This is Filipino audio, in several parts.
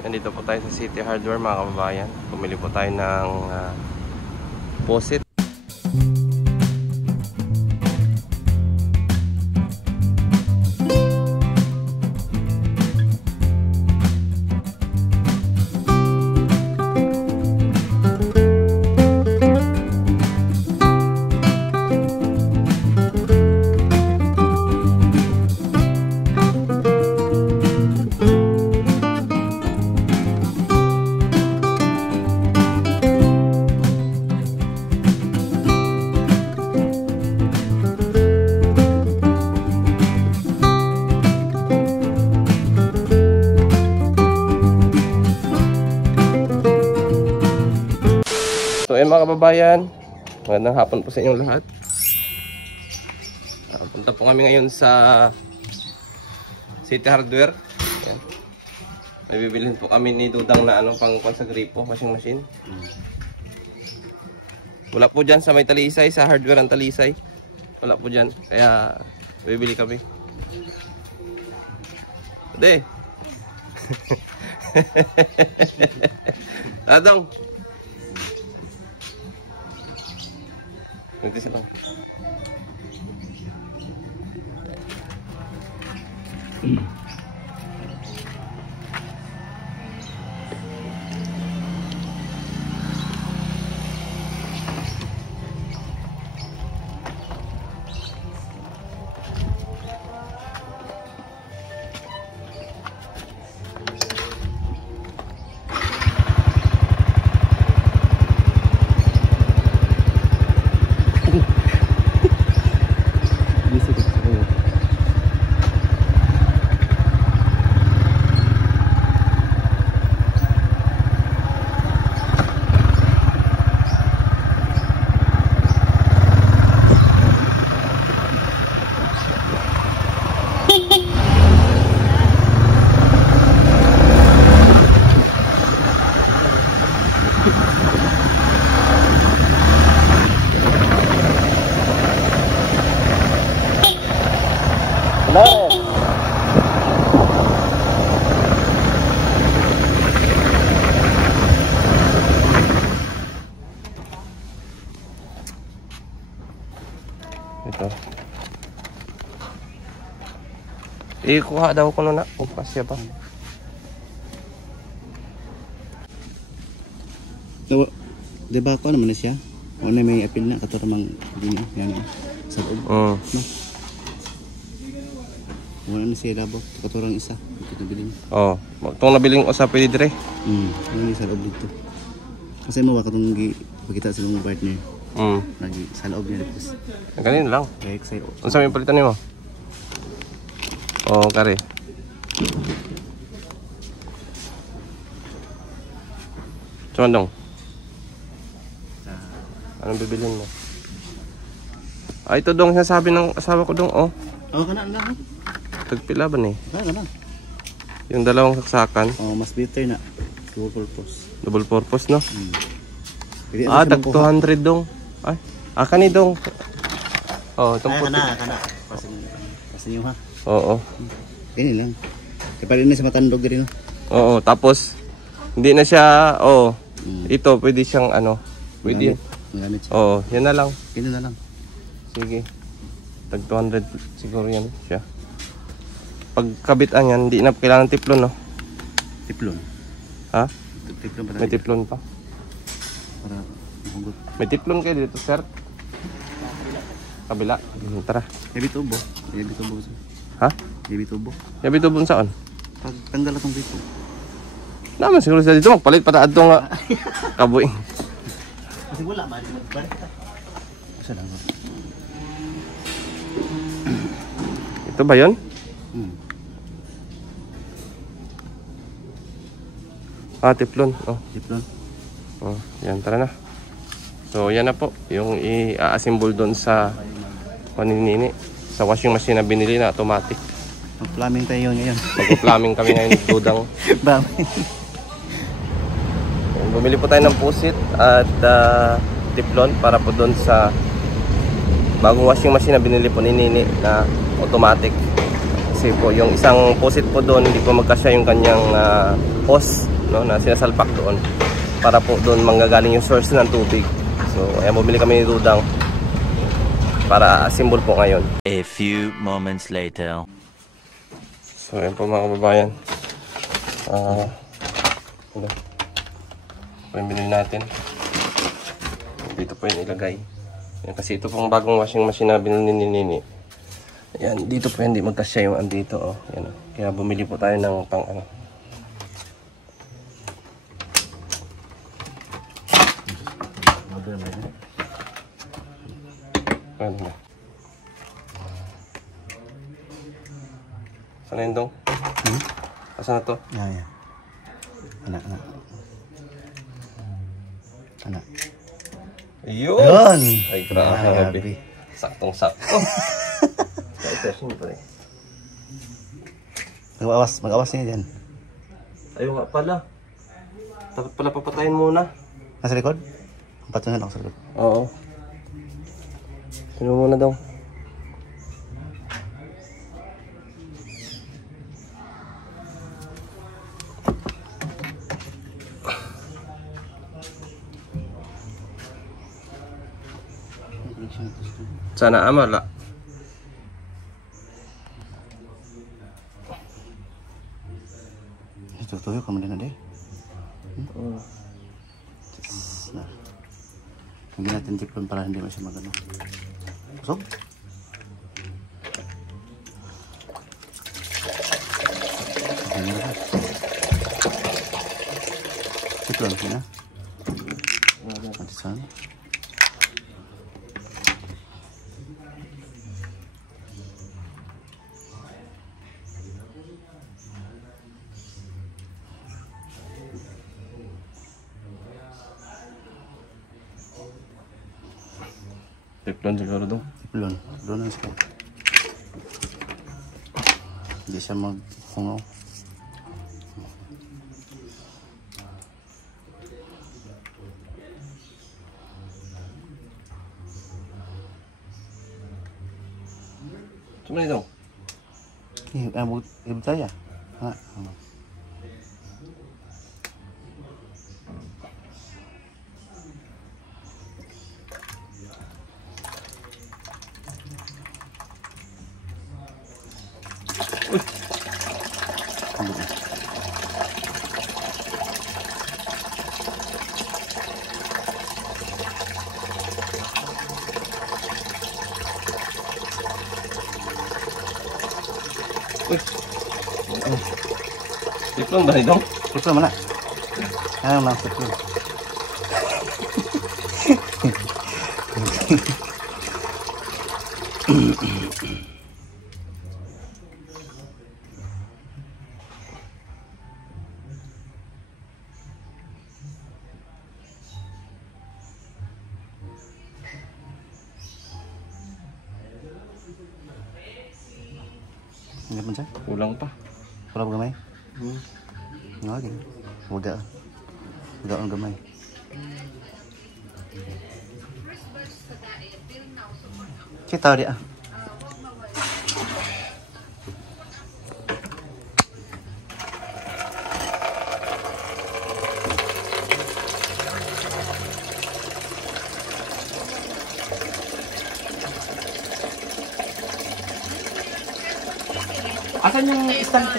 Nandito po tayo sa City Hardware mga kababayan. Pumili po tayo ng faucet. So ayun mga kababayan, magandang hapon po sa inyong lahat. Punta po kami ngayon sa City Hardware. Ayan. May bibilhin po kami ni Dudang na pang sa gripo, washing machine. Wala po dyan sa may Talisay, sa Hardware ang Talisay. Wala po dyan, kaya bibili kami. Hindi. Adong. Nanti lang. Ito. Ikuha daw ko na kung pasya pa. So, di ba ako naman na siya? Una may apil na katuramang din yan sa loob. No? Wala na siya labo, katurang isa. Ito nabiling. Oh, itong nabiling usa pwede dire. Ano sa loob dito. Kasi mo katong pakita sa mga partner. Lagi sa loob niya dito. Ganun lang. Kaya excited. Unsa may palitan nimo? Oh, kare. Chondong. Anong bibilhin mo? Ito dong sinasabi ng asawa ko dong, oh. Oh, kana lang. Tagpila ba ni? Kana. Yung dalawang saksakan. Oh, mas better na. Double purpose. Double purpose, no? Tag 200 dong. Ay, kani dong. Oh, itong puti. Kana. Pasin nyo ha. Oo. Ganyan lang. Kaya pa rin na sa matandog rin, no? Oo, tapos hindi na siya, ito pwede siyang pwede. Magamit siya. Oo, yan na lang. Ganyan na lang. Sige. Tag 200 siguro yan siya. Pagkabitan yan, hindi na kailangan tiplon, no? Tiplon. Ha? Tiplon pa. May tiplon pa. Para mahugot. May tiplon kayo dito, sir. Kabila. Tara. Yabi tubo. Ha? Yabi tubo. Yabi tubon saan? Pag tanggal atong dito. Naman siguro sila dito, magpalit pa na nga. Kabuing. Kasi wala ba? Isa lang. Ito ba yun? Tiplon. Tiplon. Yan, tara na. So, yan na po. Yung i-assemble doon sa paninini. Sa washing machine na binili na automatic. Mag-plumbing tayo ngayon. Mag-plumbing kami ngayon, Dudang. Bumili po tayo ng pusit at tiplon para po doon sa bagong washing machine na binili po ni Nini na automatic Kasi po yung isang faucet po doon, hindi po magkasya yung kanyang hose, no, na sinasalpak doon. Para po doon manggagaling yung source ng tubig. So ayan, bumili kami ni Dudang para assemble po ngayon. A few moments later. So ayan po mga kababayan. Ito po yung binili natin. Dito po yung ilagay. Yan, kasi ito pong bagong washing machine na binili ni Nini. Ayan, dito po hindi magkasya yung andito. Oh. Yan, oh. Kaya bumili po tayo ng pang ano. Ano na? Saan na yun dong? Asan na to? Yeah. Anak. Ayun! Ay, grabe. Saktong-sakto. Ito, siyempre. Mag-awas niya dyan. Ayun nga pala. Dapat pala papatayin muna. Nasa likod? Patungan ako sa likod. Oo. Sino muna daw? Sana amala. Ito tuyo kamu din na deh. Hindi natin tiklon para hindi masya magano. Busog? Tiklon sih na. Nanti sana. Tiklon siguro dong. Tiklon na siya. Hindi siya magpungaw. Cuma dong. Ibu saya. Tiklon ba dong? Tiklon mana? Ayo lang tiklon. Hindi man siya? Kulang pa. Wala ba gamay? Nga lagi. Waga ang gamay. Kita dia. Asan yung stand ko?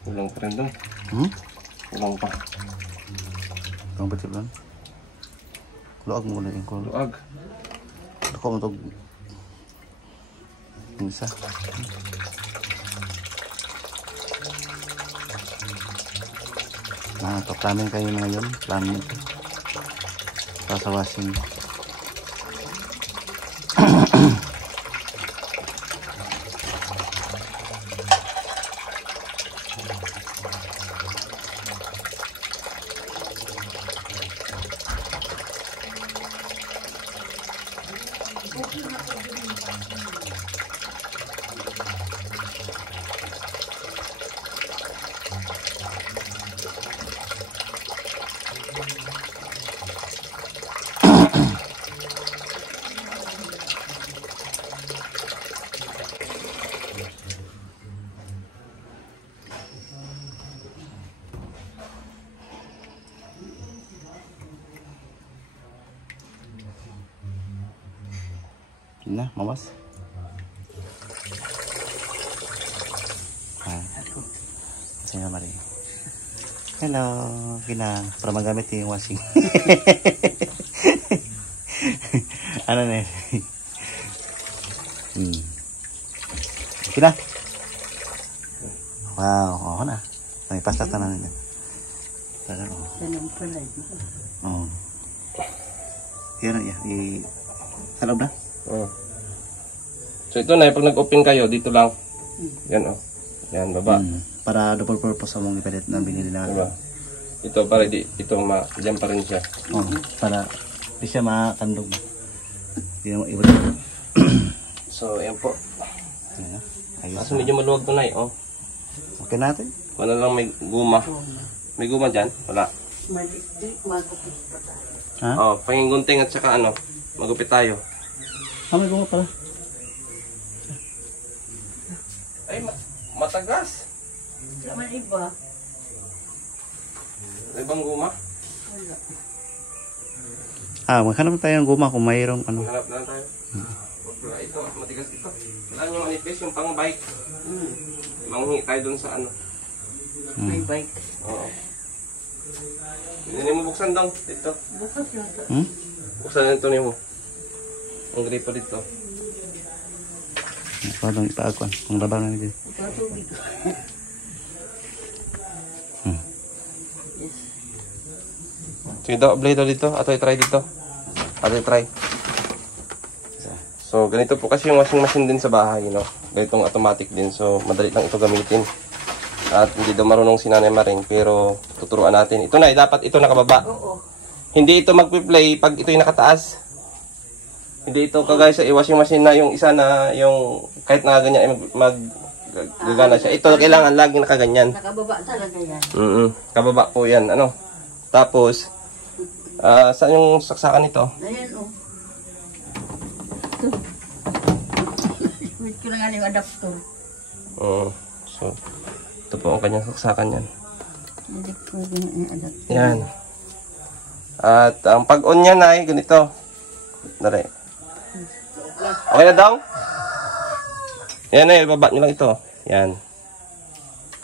Kulang pa rin dong. tip lang. Luag mo na yung kulo. Luag. Ako mo ito. Yung isa. Planin kayo na ngayon. Planin ito. Para sa washing. Na, mamas. Saya mari. Hello, Kinang. Para magamit yung washing. Ano na Kina. Wow, oh na. May pastata na niya. Oh. Yan ya, di halog na. Oh. So ito na, pag nag-open kayo, dito lang. Yan o. Yan, baba. Para double purpose ang mga ipalit na binili na. Diba? Ito, para ito diyan pa rin siya. Oh, para di siya makakandog. Di na maiwan. So, yan po. Ayos. Kaso medyo maluwag to na eh, oh. Okay natin. Wala lang may guma. May guma dyan? Wala. Ha? Oh, pangingunting at saka ano, magupit tayo. May guma pala. Ay, matagas. Naman iba. Ibang guma? Maghanap tayo ng guma kung mayroong ano. Hanap na tayo. Ito, matigas ito. Wala yung manipis, yung pang bike. Manghingi tayo dun sa ano. May bike. Oo. Hindi mo buksan daw dito. Bukas yun. Buksan ito niyo mo. Ang gripo dito. Parang ipaagwan. Kung laban na nito. Patubig. Sige daw, blade daw dito. Ato i-try dito. Ato i-try. So, ganito po kasi yung washing machine din sa bahay, no? Ganitong automatic din. So, madali lang ito gamitin. At hindi daw marunong si Nanay Maring, pero tuturuan natin. Ito na, dapat ito nakababa. Oo. Hindi ito magpi-play pag ito yung nakataas. Hindi ito kagaya sa washing machine na yung isa na yung kahit nakaganyan ay gagana siya. Ito kailangan laging nakaganyan. Nakababa talaga yan. Kababa po yan. Ano? Tapos, saan yung saksakan nito? Ayan o. Wait ko na nga yung adapter. So, ito po ang kanyang saksakan yan. Hindi ko yung adapter. Yan. At ang pag-on niya na ay ganito. Dari. Okay na daw? Yan na, ibaba nyo lang ito. Yan.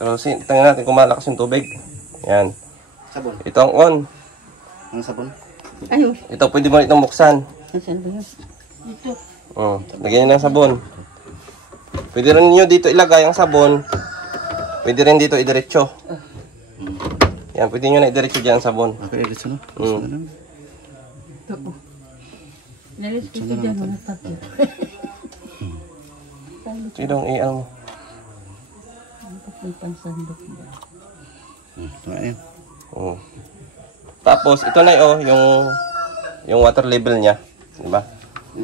Pero tingnan natin kung malakas yung tubig. Yan. Sabon. Ito ang on. Ang sabon? Ayun. Ito, pwede mo itong buksan. Nasaan ba yun? Dito. Lagyan nyo ng sabon. Pwede rin nyo dito ilagay ang sabon. Pwede rin dito idiretso. Yan, pwede nyo na idiretso dyan ang sabon. Okay, let's go. Ito o. Nalis ko dyan mga tatlo. Ito yung i-ano. Ang pansandok mo. Ayan. Tapos, ito na yung water level niya. Diba?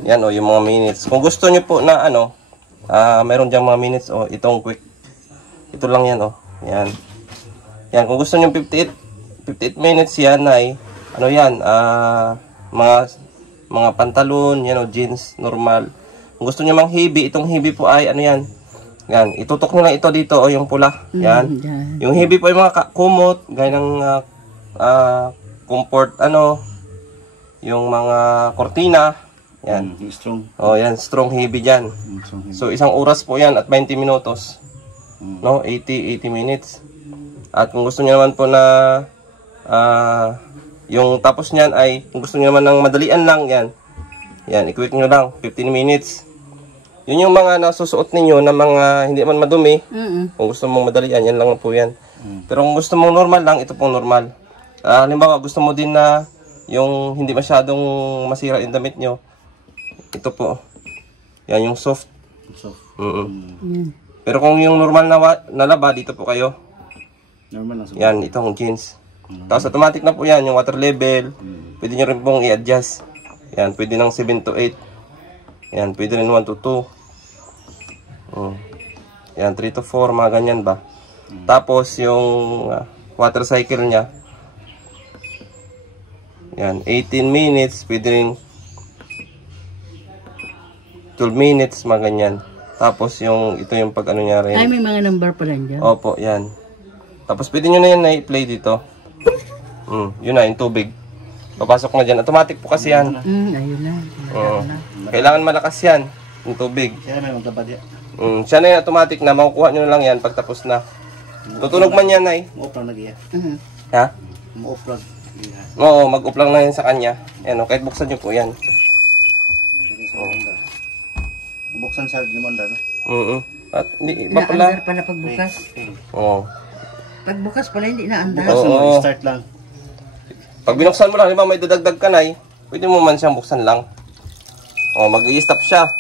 Yan yung mga minutes. Kung gusto nyo po na mayroon dyan mga minutes itong quick. Ito lang yan Yan. Yan, kung gusto nyo 58 minutes yan ay mga pantalon, jeans, normal. Kung gusto nyo mang heavy, itong heavy po ay yan. Yan, itutok nyo lang ito dito yung pula. Yan. Yung heavy po ay mga kumot, gaya ng comfort yung mga kortina. Yan. Strong. Yan, strong heavy dyan. So, 1 oras po yan at 20 minutos. 80 minutes. At kung gusto niyo naman po na Yung tapos niyan ay, kung gusto niyo naman ng madalian lang, yan. Yan, i-quick nyo lang, 15 minutes. Yun yung mga nasusuot ninyo na mga hindi man madumi. Kung gusto mong madalian, yan lang po yan. Pero kung gusto mong normal lang, ito pong normal. Halimbawa, gusto mo din na yung hindi masyadong masira yung damit nyo. Ito po. Yan, yung soft. Pero kung yung normal na laba, dito po kayo. Normal lang. Yan, itong jeans. Tapos automatic na po yan, yung water level. Pwede nyo rin pong i-adjust. Yan, pwede ng 7 to 8. Yan, pwede rin 1 to 2. Yan, 3 to 4, mga ganyan ba. Tapos yung water cycle nya. Yan, 18 minutes, pwede rin 12 minutes, mga ganyan. Tapos yung, ito yung pag ano nya rin. Ay, may mga number pa rin dyan. Opo, yan. Tapos pwede nyo na yan na i-play dito. Yun na, yung tubig. Papasok na dyan. Automatic po kasi yan. Ayun na. Kailangan malakas yan, yung tubig. Siya may magtabad yan. Siya na yung automatic na. Makukuha nyo na lang yan pag tapos na. Tutunog man yan, ay. Mo-off lang nag-iya. Ha? Mo-off lang. Oo, mag-off lang na yan sa kanya. Yan, kahit buksan nyo po yan. Buksan sa demanda, no? At hindi, iba pala. Naandar pala pagbukas. Oo. Pagbukas pala, hindi naandar. Buksan mo, Oo. start lang. Pag binuksan mo lang, di ba may dadagdag ka na, pwede mo man siyang buksan lang. Mag-i-stop siya.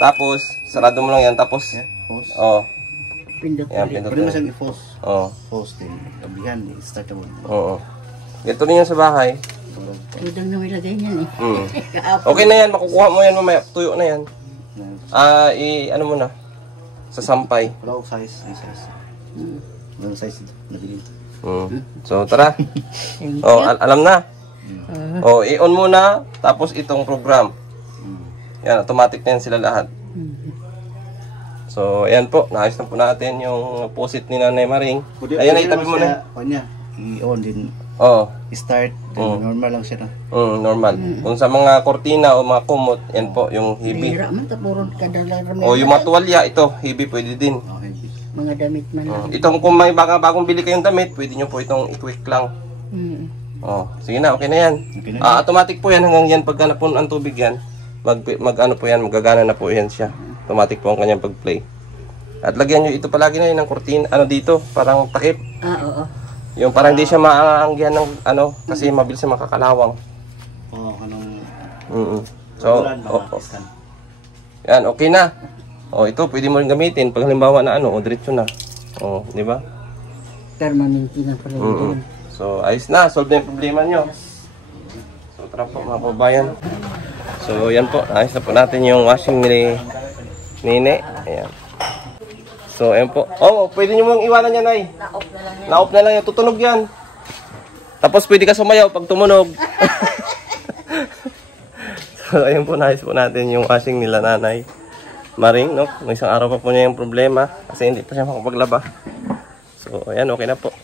Tapos, sarado mo lang yan. Tapos, Pause. Pindot yan, ulit. pindot Pwede mo na. siyang i-pause. Oo. Pause din. Kabihan, i-start mo. Ito rin yan sa bahay. Tudang na may lagay niyan eh. Okay na yan, makukuha mo yan mamaya. Tuyo na yan. Ano mo na? Sa sampay. Wala ko size. May size. Walang size ito. Nabili. So, tara. Alam na. I-on muna. Tapos itong program. Yan, automatic na yan sila lahat. So, ayan po. Naayos na po natin yung posit ni Nanay Maring. Ayan na, itabi mo na. I-on din. Start. Normal lang siya na. Normal. Kung sa mga kortina o mga kumot, yan po, yung heavy. Hira man, tapurod ka dalang O yung mga tuwalya, ito, heavy pwede din. mga damit man lang. Itong kung may bagong bili kayong damit, pwede nyo po itong i-quick lang. Sige na, okay na yan. Automatic po yan hanggang yan, pag po ang tubig yan, ano po yan, magagana na po yan siya. Automatic po ang kanyang pag-play. At lagyan nyo ito palagi na yun ng kortina, dito, parang takip. Oo. Yung parang hindi siya maaanggihan ng kasi mabilis siya makakalawang. So, yan, okay na. Ito, pwede mo rin gamitin pag halimbawa na diretso na. Di ba? Permanente na pala yun. So, ayos na. Solve na yung problema nyo. So, tara po mga kababayan. So, yan po. Ayos na po natin yung washing ni Nene. Ayan. So, ayan po. Pwede nyo mong iwanan yan, ay. Na-off na lang yan. Tutunog yan. Tapos, pwede ka sumayaw pag tumunog. So, ayan po. Ayos po natin yung washing nila Nanay Maring, no? May isang araw pa po niya yung problema kasi hindi pa siya makapaglaba. So, ayan, okay na po.